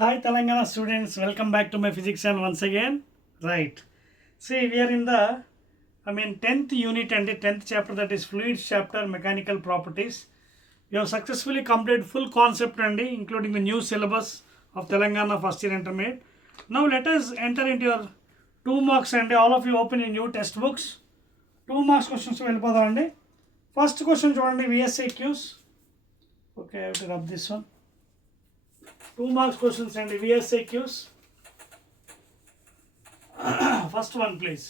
Hi Telangana students, welcome back to my physics channel once again. Right. See, we are in the 10th unit and the 10th chapter, that is fluids chapter, mechanical properties. We have successfully completed full concept and including the new syllabus of Telangana first year intermediate. Now let us enter into your 2 marks and all of you open your new textbooks. 2 marks questions వెళ్ళిపోదామండి. First question చూడండి VSAQs. Okay, I have to rub this one. 2 marks questions and VSAQs. First one please.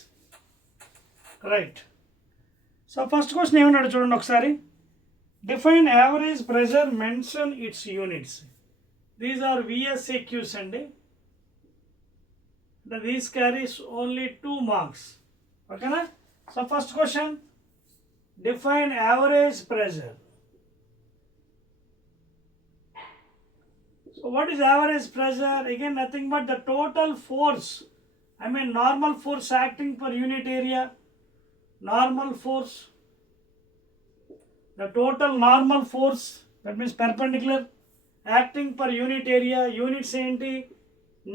Right. So first question ఏమన్నాడు చూడండి ఒకసారి. Define average pressure, mention its units. These are VSAQs అండి. These carries only 2 marks. Okay na? So first question, define average pressure. So what is average pressure? Again, nothing but the total force. Normal force acting per unit area. Normal force. The total normal force, that means perpendicular, acting per unit area. Units ఏంటి?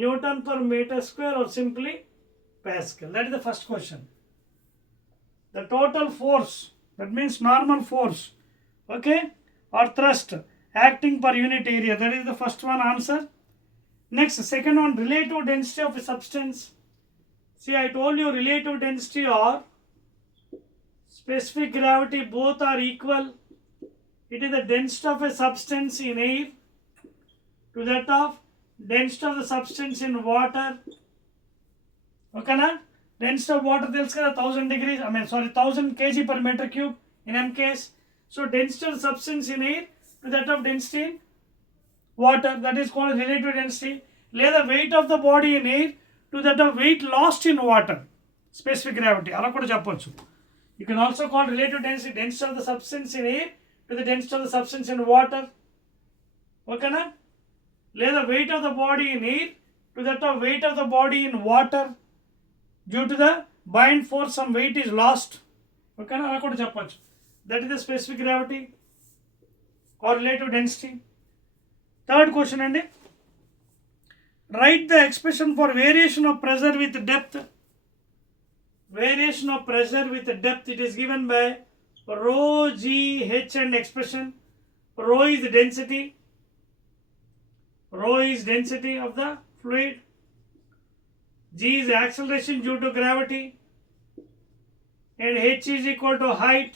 Newton per meter square or simply Pascal. That is the first question. The total force, that means normal force, okay, or thrust acting per unit area. That is the first one answer. Next, second one, relative density of a substance. See, I told you relative density or specific gravity, both are equal. It is the density of a substance in air to that of density of the substance in water. Okay na? Density of water tells kada 1000 kg per meter cube in m case. So density of the substance in air to that of density in water, that is called relative density. Lay the weight of the body in air to that of weight lost in water, specific gravity. Ala kuda cheppochu. You can also call relative density, density of the substance in air to the density of the substance in water. Okay na? Lay the weight of the body in air to that of weight of the body in water. Due to the bind force, some weight is lost. Okay na? Ala kuda cheppochu. That is the specific gravity or relative density. Third question and write the expression for variation of pressure with depth. Variation of pressure with depth, it is given by rho g h and expression. Rho is the density. Rho is density of the fluid. G is the acceleration due to gravity. And h is equal to height.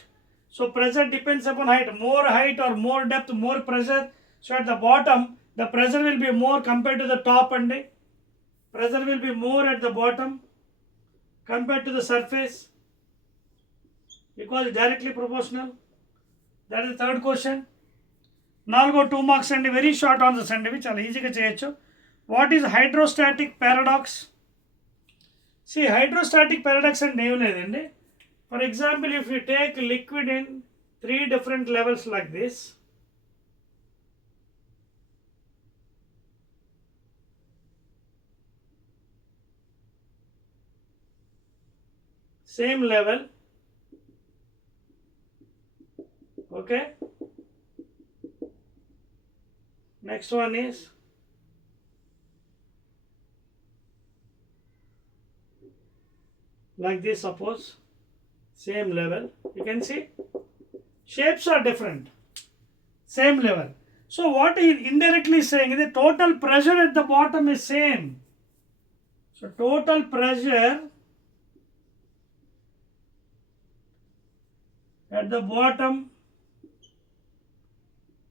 So pressure depends upon height. More height or more depth, more pressure. So at the bottom, the pressure will be more compared to the top, and pressure will be more at the bottom compared to the surface because directly proportional. That is the third question. Now go 2 marks and very short answers and which are easy ga cheyochu. What is hydrostatic paradox? See, hydrostatic paradox and em ledandi. For example, if you take liquid in 3 different levels like this, same level, okay. Next one is like this, suppose same level, you can see shapes are different, same level. So what he indirectly saying is the total pressure at the bottom is same. So total pressure at the bottom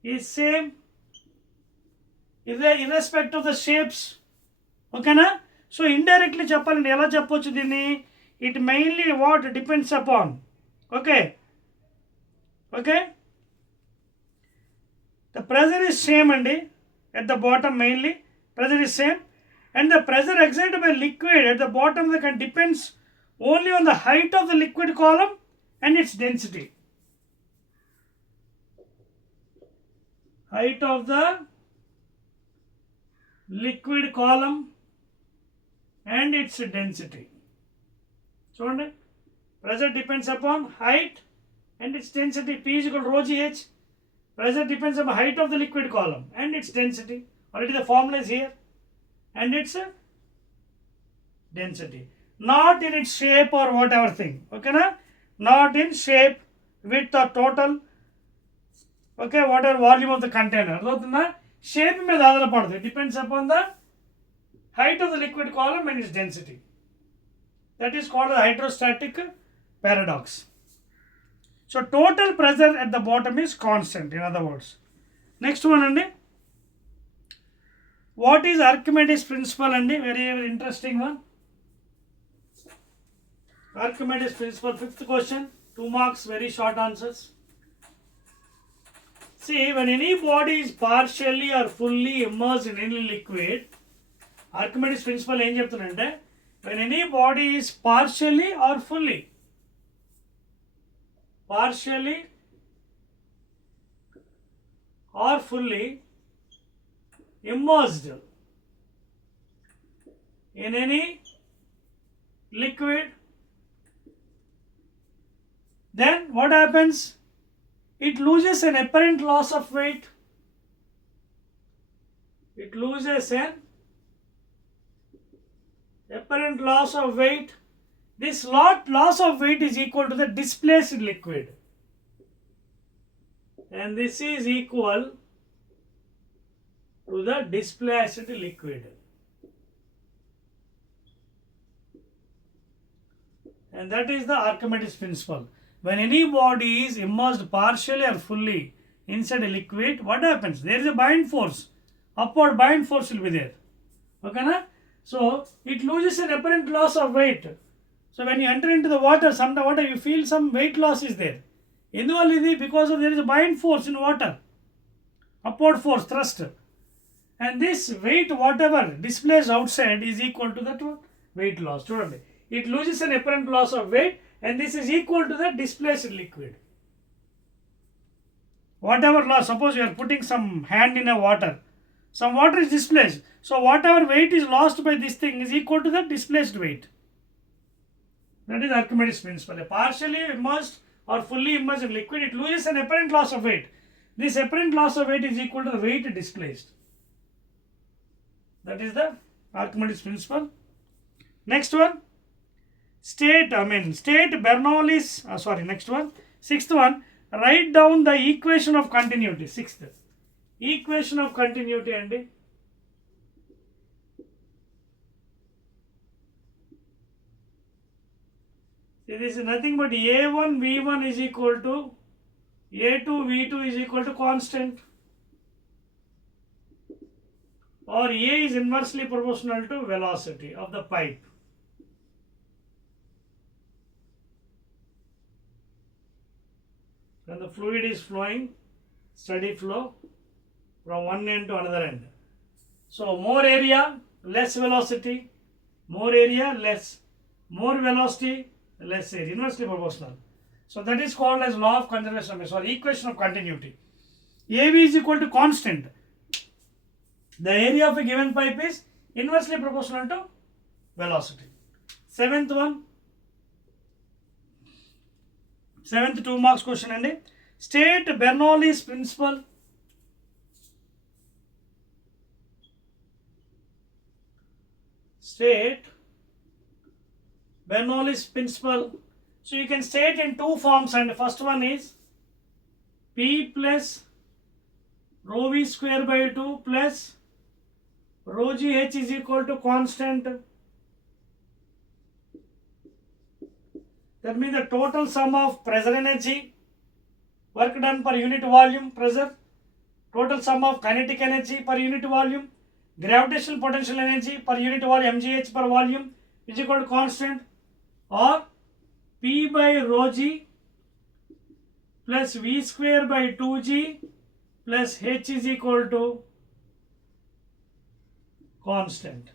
is same irrespective of the shapes. Okay na? So indirectly చెప్పాలండి, ఎలా చెప్పొచ్చు దీన్ని? It mainly what depends upon, okay, the pressure is same and at the bottom mainly pressure is same, and the pressure exerted by liquid at the bottom depends only on the height of the liquid column and its density. Height of the liquid column and its density. చూడండి, pressure depends upon height and its density. P is equal to rho gh. Pressure depends on the height of the liquid column and its density. Already the formula is here. and its density, not in its shape or whatever thing. Okay, na? Not in shape, width or total. Okay, whatever volume of the container. Shape में ज़्यादा पड़ता है. Depends upon the height of the liquid column and its density. That is called the hydrostatic paradox. So total pressure at the bottom is constant, in other words. Next one, Andy. What is Archimedes principle, Andy? Very interesting one. Archimedes principle, 5th question. 2 marks, very short answers. See, when any body is partially or fully immersed in any liquid, Archimedes principle ఏం చెప్తుందంటే, when any body is partially or fully immersed in any liquid, then what happens? It loses an apparent loss of weight. It loses an apparent loss of weight. This loss of weight is equal to the displaced liquid, and this is equal to the displaced liquid, and that is the Archimedes principle. When any body is immersed partially or fully inside a liquid, what happens? There is a buoyant force, upward buoyant force will be there. Okay, na? So it loses an apparent loss of weight. So when you enter into the water, you feel some weight loss is there. Because of there is a buoyant force in water, upward force, thrust, and this weight, whatever displaced outside, is equal to that weight loss. It loses an apparent loss of weight, and this is equal to the displaced liquid. Whatever loss, suppose you are putting some hand in a water, some water is displaced, so whatever weight is lost by this thing is equal to the displaced weight. That is Archimedes principle. Partially immersed or fully immersed in liquid, it loses an apparent loss of weight. This apparent loss of weight is equal to the weight displaced. That is the Archimedes principle. Next one. State Bernoulli's, next one. 6th one, write down the equation of continuity. 6th. Equation of continuity, Andy. See, this is nothing but A1 V1 is equal to A2 V2 is equal to constant, or A is inversely proportional to velocity of the pipe. When the fluid is flowing, steady flow from one end to another end. So more area, less velocity, more area, more velocity, less area, inversely proportional. So that is called as law of conservation, equation of continuity. AV is equal to constant. The area of a given pipe is inversely proportional to velocity. 7th one. 7th 2 marks question, and state Bernoulli's principle. State Bernoulli's principle. So you can state in 2 forms, and the first one is P plus rho V square by 2 plus rho GH is equal to constant. That means the total sum of pressure energy, work done per unit volume pressure, total sum of kinetic energy per unit volume, gravitational potential energy per unit volume, mgh per volume, is equal to constant, or P by rho g plus V square by 2g plus h is equal to constant.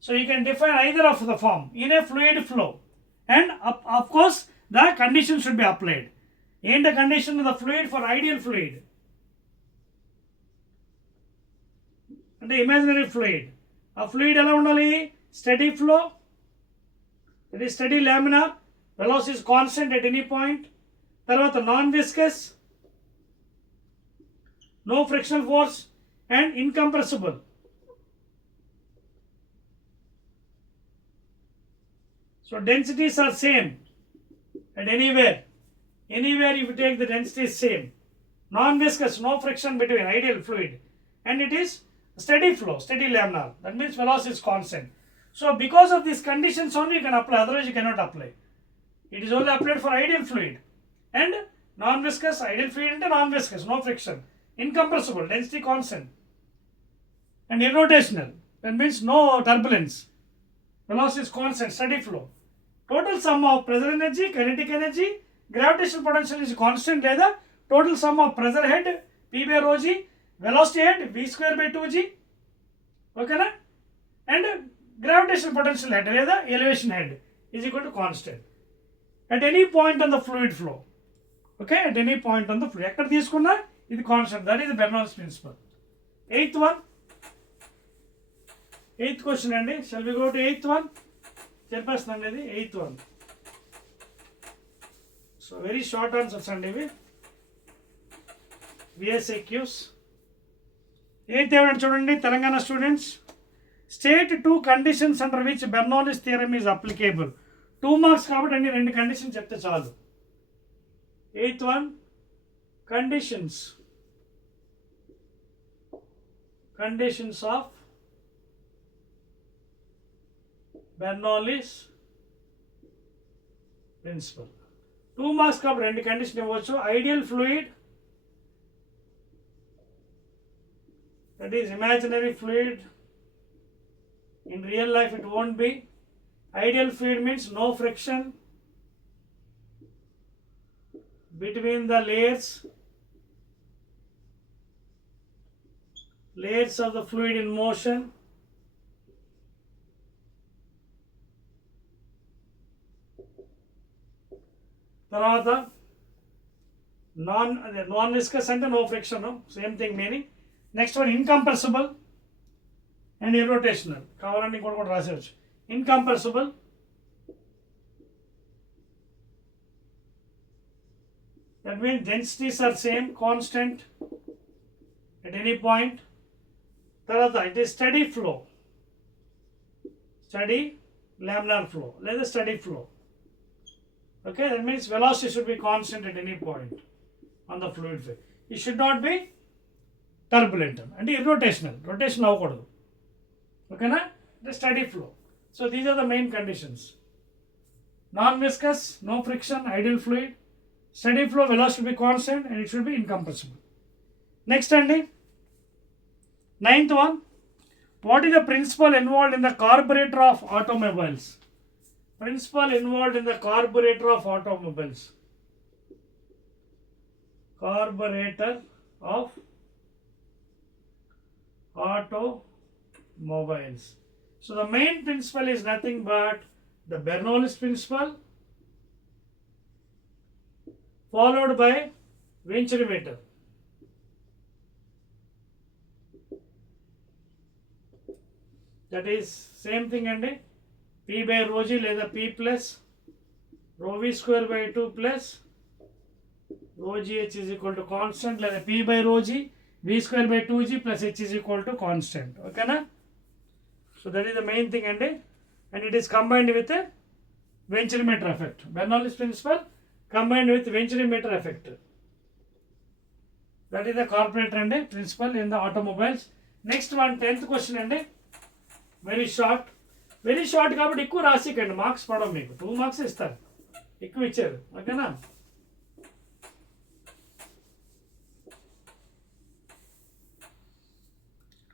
So you can define either of the form in a fluid flow. And of course, the condition should be applied. In the condition of the fluid for ideal fluid and the imaginary fluid. A fluid ఎలా ఉండాలి? Steady flow, that is steady laminar, velocity is constant at any point. తర్వాత non-viscous, no frictional force, and incompressible. So densities are same at anywhere. Anywhere if you take the density is same. Non-viscous, no friction between ideal fluid, and it is steady flow, steady laminar. That means velocity is constant. So because of these conditions only you can apply, otherwise you cannot apply. It is only applied for ideal fluid and non-viscous. Ideal fluid and non-viscous, no friction, incompressible, density constant, and irrotational. That means no turbulence, velocity is constant, steady flow. Total sum of pressure energy, kinetic energy, gravitational potential is constant. లేదా total sum of pressure head P by rho g, velocity head V square by 2g, ఓకేనా, and gravitational potential head లేదా elevation head is equal to constant at any point on the fluid flow. Okay, at any point on the fluid, ఎక్కడ తీసుకున్నా ఇది constant. That is the Bernoulli's principle. Eighth one, eighth question అండి. Shall we go to eighth one? చెప్పేస్తున్నాను ఇది eighth one. So very short answers అండి ఇవి, VSAQs. Eighth ఏమంటే చూడండి, Telangana students, state 2 conditions under which Bernoulli's theorem is applicable. 2 marks కాబట్టి అండి 2 conditions చెప్తే చాలు. Eighth one, conditions of Bernoulli's principle. 2 marks కాబట్టి 2 కండిషన్ ఇవ్వచ్చు. Ideal fluid, that is imaginary fluid, in real life it won't be. Ideal fluid means no friction between the layers of the fluid in motion. తర్వాత non viscous అంటే no friction, same thing meaning. Next one incompressible and irrotational, కావాలంటే ఇంకోటి కూడా రాసేవచ్చు. Incompressible, that means densities are same, constant at any point. తర్వాత it is steady flow, steady laminar flow లేదా steady flow. Okay, that means velocity should be constant at any point on the fluid phase. It should not be turbulent and irrotational, rotation avakudadu. Okay na, the steady flow. So these are the main conditions: non-viscous, no friction, ideal fluid, steady flow, velocity should be constant and it should be incompressible. Next andi, ninth one, what is the principle involved in the carburetor of automobiles? Principle involved in the carburetor of automobiles. Carburetor of automobiles. So the main principle is nothing but the Bernoulli's principle followed by Venturimeter. That is same thing అండి. P by rho g లేదా P plus rho v square by 2 plus rho gh is equal to constant లేదా P by rho g v square by 2g plus h is equal to constant. Okay na? So that is the main thing అండి, and it is combined with a Venturimeter effect. Bernoulli's principle combined with Venturimeter effect. That is the carburetor and principle in the automobiles. Next one, 10th question అండి, very short కాబట్టి ఎక్కువ రాసికండి, marks పడవు మీకు. 2 marks ఇస్తారు, ఎక్కువ ఇచ్చారు. ఓకేనా?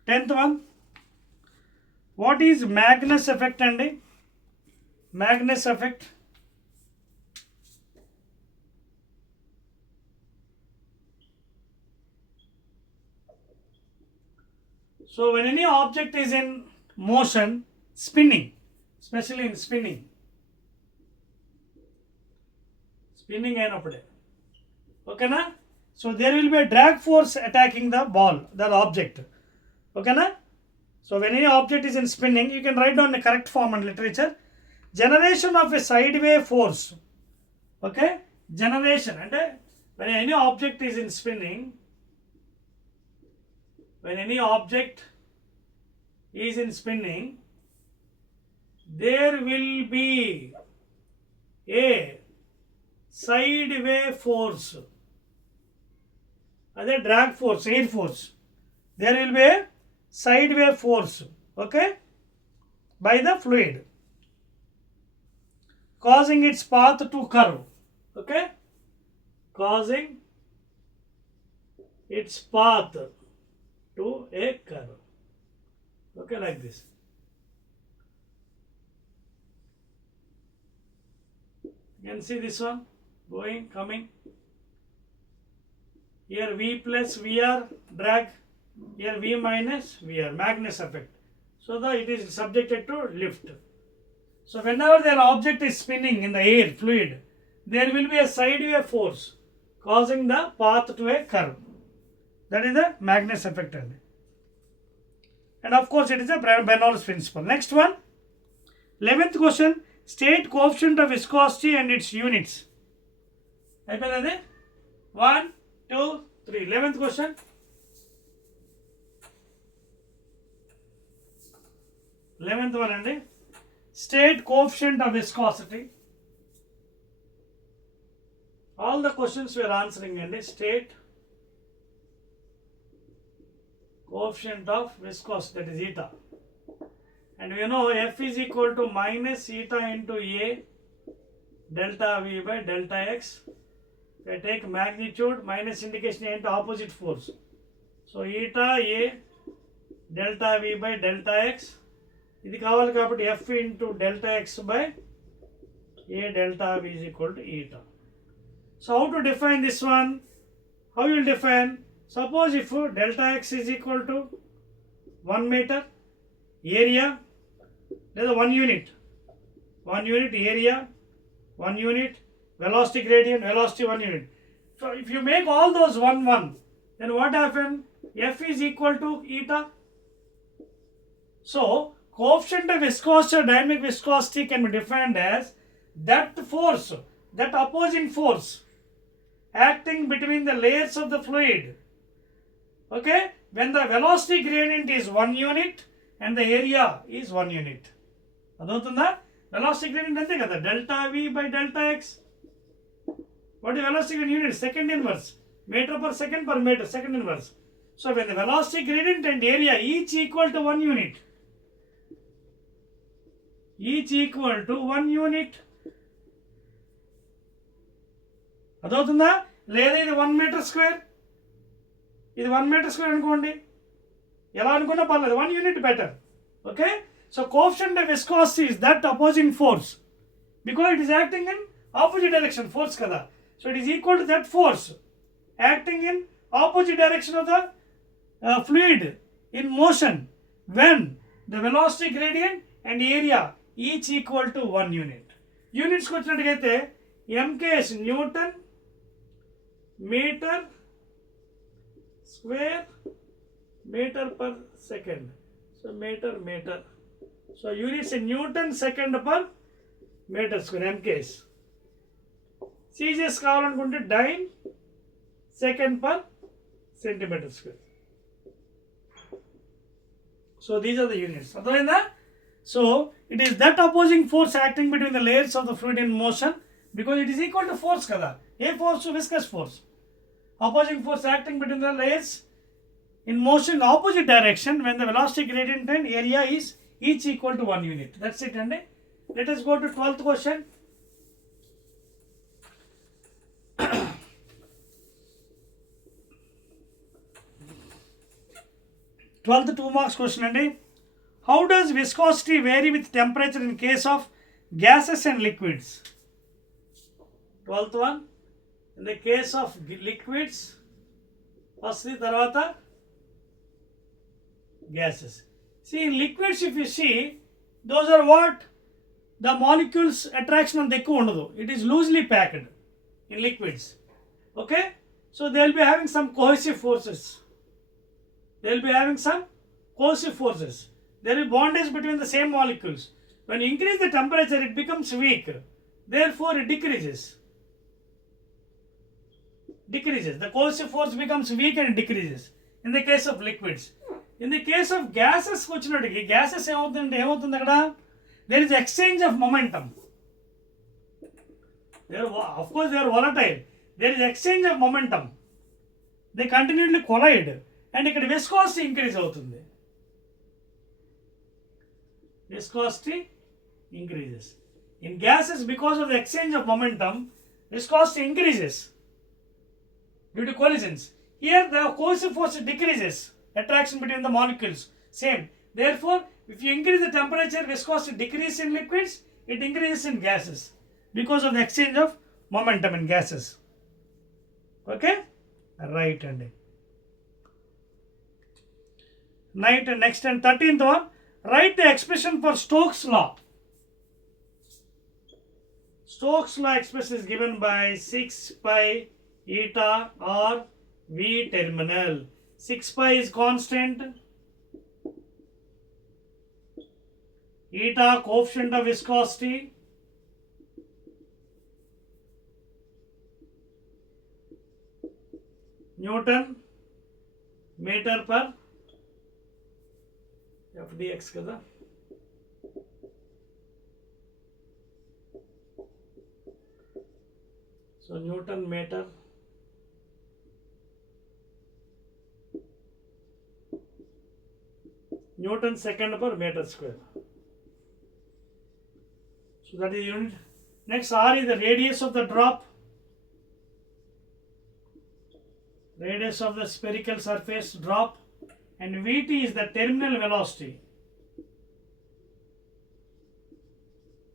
Tenth one, what is Magnus effect అండి? Magnus effect, so when any object is in motion, spinning, especially in spinning అయినప్పుడే, ఓకేనా? So there will be a drag force attacking the ball, the object. ఓకేనా? So when any object is in spinning, you can write down the correct form in literature. Generation of a sideway force. Okay, generation అంటే when any object is in spinning, when any object is in spinning, there will be A sideway force, other drag force, air force. There will be a sideway force, okay, by the fluid, causing its path to curve, okay, causing its path to a curve, okay, like this. You can see this one going, coming. Here V plus VR drag, here V minus VR, Magnus effect. So that it is subjected to lift. So whenever the object is spinning in the air, fluid, there will be a sideway force causing the path to a curve. That is the Magnus effect. And of course it is a Bernoulli's principle. Next one, 11th question, state coefficient of viscosity and its units. 1, 2, 3. 11th question. State coefficient of viscosity. All the questions we are answering and state coefficient of viscosity, that is eta. And we know F is equal to minus eta into A delta V by delta X. If I take magnitude, minus indication into opposite force. So eta A delta V by delta X. ఇది కావాలి కాబట్టి F into delta X by A delta V is equal to eta. So how to define this one? How you will define? Suppose if delta X is equal to 1 meter, area, there is 1 unit, area, 1 unit, velocity gradient, velocity 1 unit. So if you make all those 1, 1, then what happens? F is equal to eta. So coefficient of viscosity or dynamic viscosity can be defined as that force, that opposing force acting between the layers of the fluid, okay, when the velocity gradient is 1 unit and the area is 1 unit. అదవుతుందా? velocity gradient అంతే కదా, delta V by delta X. What is velocity gradient unit? Second inverse, meter per second per meter, second inverse. So when the velocity gradient and area each equal to 1 unit, అదవుతుందా? లేదా ఇది 1 metre square, ఇది 1 metre square అనుకోండి, ఎలా అనుకున్నా పర్లేదు, 1 unit better, okay. So coefficient of viscosity is that opposing force, because it is acting in opposite direction, force కదా. So it is equal to that force acting in opposite direction of the fluid in motion when the velocity gradient and area each equal to 1 unit. Units కి వచ్చినట్టుగైతే MKS newton metre square metre per second. So metre. So units in newton second per metre square MKS. CGS కావాలనుకుంటే dyne second per centimetre square. So these are the units. So it is that opposing force acting between the layers of the fluid in motion, because it is equal to force kada. A force to viscous force. Opposing force acting between the layers in motion in opposite direction when the velocity gradient and area is each equal to 1 unit. That's it, and let us go to 12th question. 12th 2 marks question అండి. How does viscosity vary with temperature in case of gases and liquids? 12th one, in the case of liquids, first the tarvata gases. See, in liquids if you see, those are what? The molecules attraction on the ekku undadu. It is loosely packed in liquids. Okay? So they will be having some cohesive forces. There will be having some cohesive forces. There will be bondage between the same molecules. When you increase the temperature, it becomes weak. Therefore, it decreases. The cohesive force becomes weak and decreases. In the case of liquids. In the case of gases, there is exchange of momentum. of course they are volatile. There is exchange of momentum. They continually collide and ఇక్కడ viscosity increase అవుతుంది. Viscosity increases. In gases, because of the exchange of momentum, viscosity increases due to collisions. Here the coercive force decreases, attraction between the molecules same. Therefore, if you increase the temperature, viscosity decreases in liquids, it increases in gases because of the exchange of momentum in gases. Okay, right. And next and 13th one, write the expression for Stokes law. Stokes law expression is given by 6 pi eta or V terminal. 6 pi is constant, eta coefficient of viscosity, Newton meter per FDX kada. So Newton meter Newton second per meter square. So that is unit. Next, R is the radius of the drop, radius of the spherical surface drop, and Vt is the terminal velocity,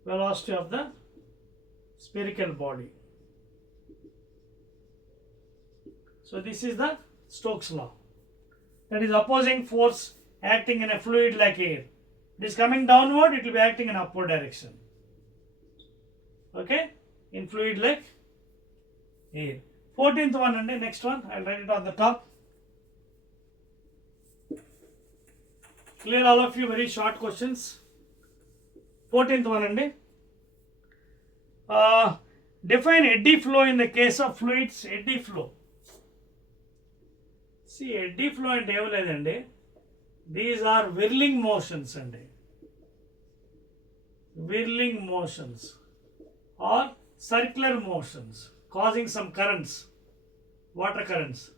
velocity of the spherical body. So this is the Stokes law. That is opposing force acting in a fluid like air. It is coming downward, it will be acting in upward direction. Okay, in fluid like air. 14th one and next one, I'll write it on the top. Clear all of you, very short questions. 14th one and define eddy flow in the case of fluids. Eddy flow. See, eddy flow and ledanడి, these are whirling motions and whirling motions or circular motions causing some currents, water currents.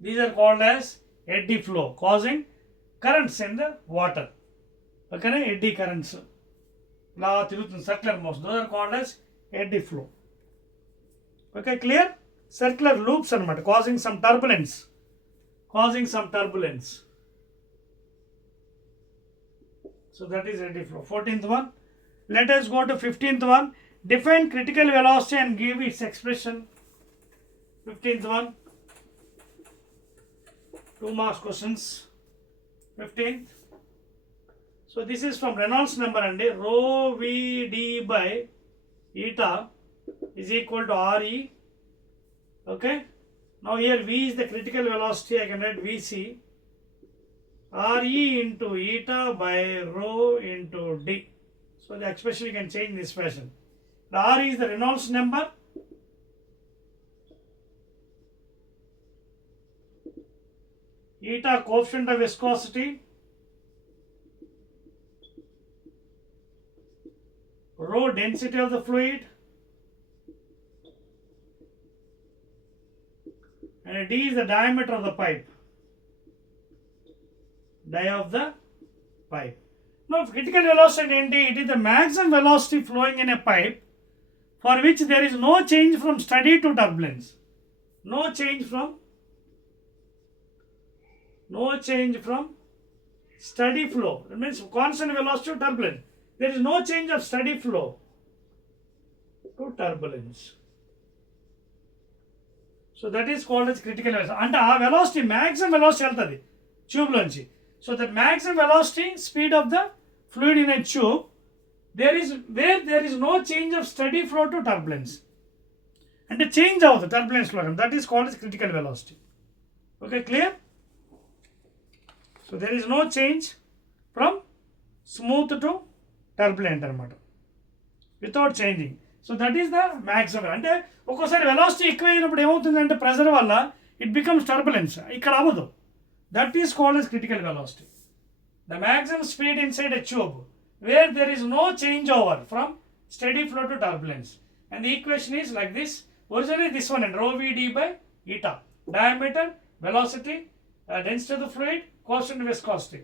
These are called as eddy flow, causing currents in the water. Okay, eddy currents. Circular motion. Those are called as eddy flow. Okay, clear? Circular loops anamata, causing some turbulence. So that is eddy flow. 14th one. Let us go to 15th one. Define critical velocity and give its expression. 15th one. 2 marks questions. 15th. So this is from Reynolds number and rho Vd by eta is equal to Re. Okay. Now here V is the critical velocity. I can write Vc. Re into eta by rho into d. So the expression you can change in this fashion. The R is the Reynolds number. Eta coefficient of viscosity. Rho density of the fluid. And d is the diameter of the pipe. Dia of the pipe. Now critical velocity enti, it is the maximum velocity flowing in a pipe for which there is no change from steady to turbulence. No change from steady flow. It means constant velocity to turbulence. There is no change of steady flow to turbulence. So that is called as critical velocity. And our velocity, maximum velocity altadi tube lonchi. So the maximum velocity speed of the fluid in a tube, there is no change of steady flow to turbulence. And the change of the turbulence flow, that is called as critical velocity. Okay, clear? So there is no change from smooth to turbulent anamata without changing. So that is the maximum. అంటే ఒక్కోసారి velocity ఎక్కువైనప్పుడు ఏమవుతుందంటే pressure వల్ల it becomes turbulence. ఇక్కడ అవ్వదు. That is called as critical velocity. The maximum speed inside a tube where there is no changeover from steady flow to turbulence. And the equation is like this. Originally this one, and rho v d by eta. Diameter, velocity, density of the fluid, constant viscosity.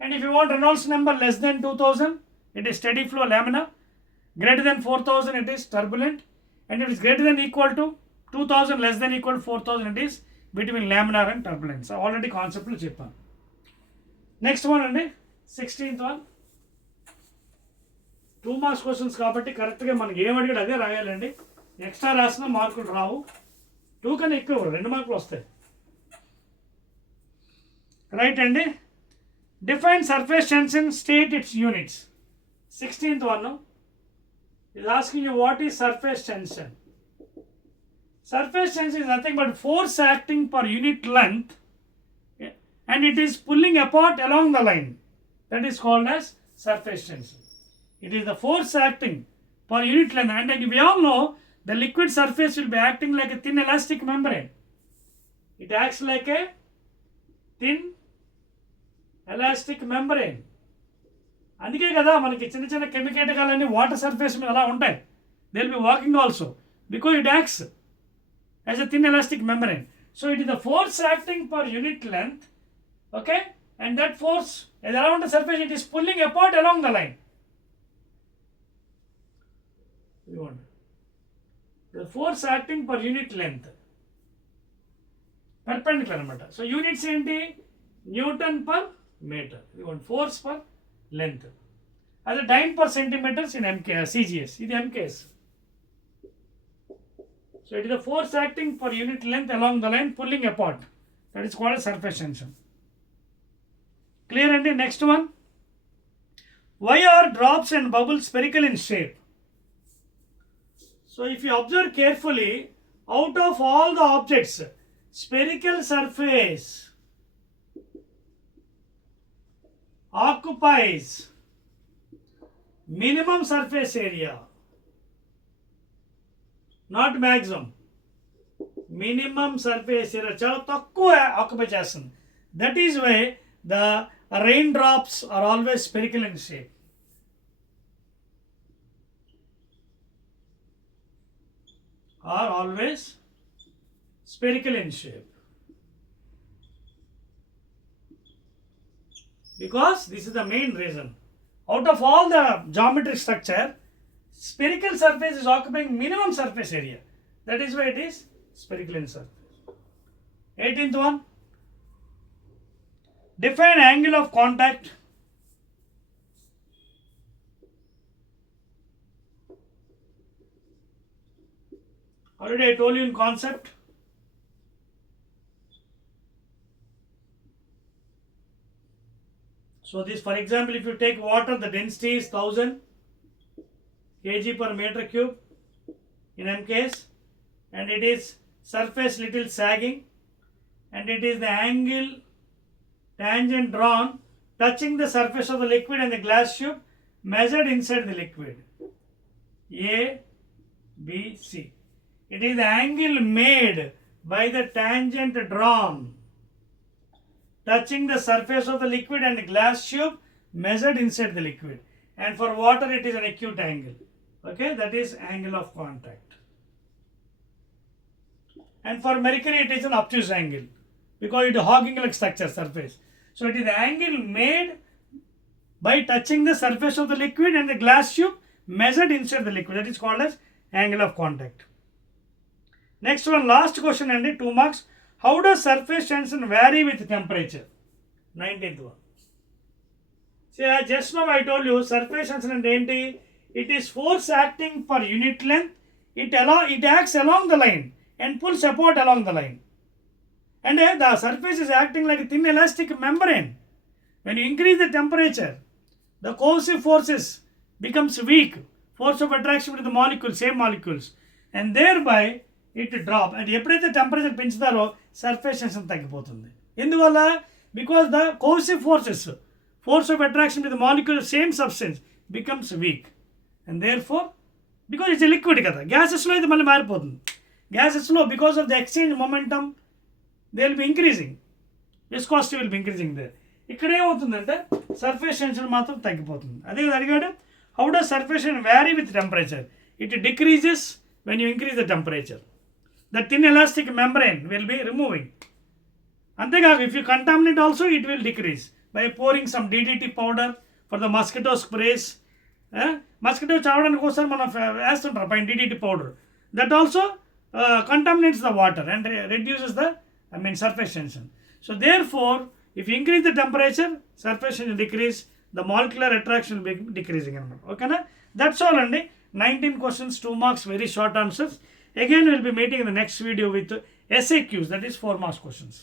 And if you want Reynolds number less than 2000, it is steady flow lamina. Greater than 4000, it is turbulent. And if it is greater than equal to 2000, less than equal to 4000, it is between laminar and turbulence. So already concept lo cheppanu. Next one andi, 16th one. 2 marks questions కాబట్టి కరెక్ట్గా మనకి ఏం అడిగాడు అదే రాయాలండి. Extra రాసిన మార్కులు రావు. 2 కన్నా ఎక్కువ 2 మార్కులు వస్తాయి. రైట్ అండి. Define surface tension, state it's units. 16th one is asking you what is surface tension. Surface tension is nothing but force acting per unit length, and it is pulling apart along the line. That is called as surface tension. It is the force acting per unit length, and we all know the liquid surface will be acting like a thin elastic membrane. It acts like a thin elastic membrane. అందుకే కదా మనకి చిన్న చిన్న chemical water surface మీద అలా ఉంటాయి. They will be walking also because it acts as a thin elastic membrane. So it is the force acting per unit length. Okay, and that force ఇది ఎలా ఉంటుంది surface, it is pulling apart along the line. The force acting per unit length perpendicular అనమాట. So units ఏంటి, Newton per metre. ఇదిగోండి force per length. As a dyne per centimeters in CGS. This is MKS. So it is the force acting per unit length along the line pulling apart. That is called surface tension. Clear? And the next one. Why are drops and bubbles spherical in shape? So if you observe carefully, out of all the objects, spherical surface occupies minimum surface area, not maximum. Minimum surface area చాలా తక్కువ occupy చేస్తుంది. That is why the raindrops are always spherical in shape. Are always spherical in shape. Because this is the main reason. Out of all the geometric structure, spherical surface is occupying minimum surface area. That is why it is spherical in surface. 18th one. Define angle of contact. Already I told you in concept. So this, for example, if you take water, the density is 1000 kg per meter cube in MKS, and it is surface little sagging, and it is the angle tangent drawn touching the surface of the liquid and the glass tube measured inside the liquid. A, B, C. It is the angle made by the tangent drawn touching the surface of the liquid and the glass tube measured inside the liquid. And for water it is an acute angle. Okay, that is angle of contact. And for mercury it is an obtuse angle because it is hogging like structure surface. So it is the angle made by touching the surface of the liquid and the glass tube measured inside the liquid. That is called as angle of contact. Next one, last question and 2 marks. How does surface tension vary with temperature? 19th one. See, just now I told you surface tension and enti, it is force acting per unit length. It acts along the line and pulls apart along the line. And the surface is acting like a thin elastic membrane. When you increase the temperature, the coercive forces becomes weak. Force of attraction with the molecules, same molecules. And thereby it drop. And ఎప్పుడైతే temperature పెంచుతారో surface tension తగ్గిపోతుంది. ఎందువల్ల? Because the cohesive forces, force of attraction with molecule same substance becomes weak. And therefore because it's liquid కదా, గ్యాసెస్లో అయితే మళ్ళీ మారిపోతుంది. గ్యాసెస్లో because of the exchange momentum they will be increasing, viscosity will be increasing there. ఇక్కడ ఏమవుతుందంటే surface tension మాత్రం తగ్గిపోతుంది. అదే కదా అడిగాడు. How does surface tension vary with temperature? It decreases when you increase the temperature. The thin elastic membrane will be removing. అంతేకాక if you contaminate also it will decrease by pouring some DDT powder for the mosquito sprays. Mosquito చావడానికి కోసం మనం వేస్తుంటారు పైన DDT powder. That also contaminates the water and reduces the surface tension. So therefore if you increase the temperature, surface tension decrease, the molecular attraction will be decreasing. Okay na? That's all అండి. 19 questions, 2 marks, very short answers. Again we'll be meeting in the next video with SAQs, that is 4 marks questions.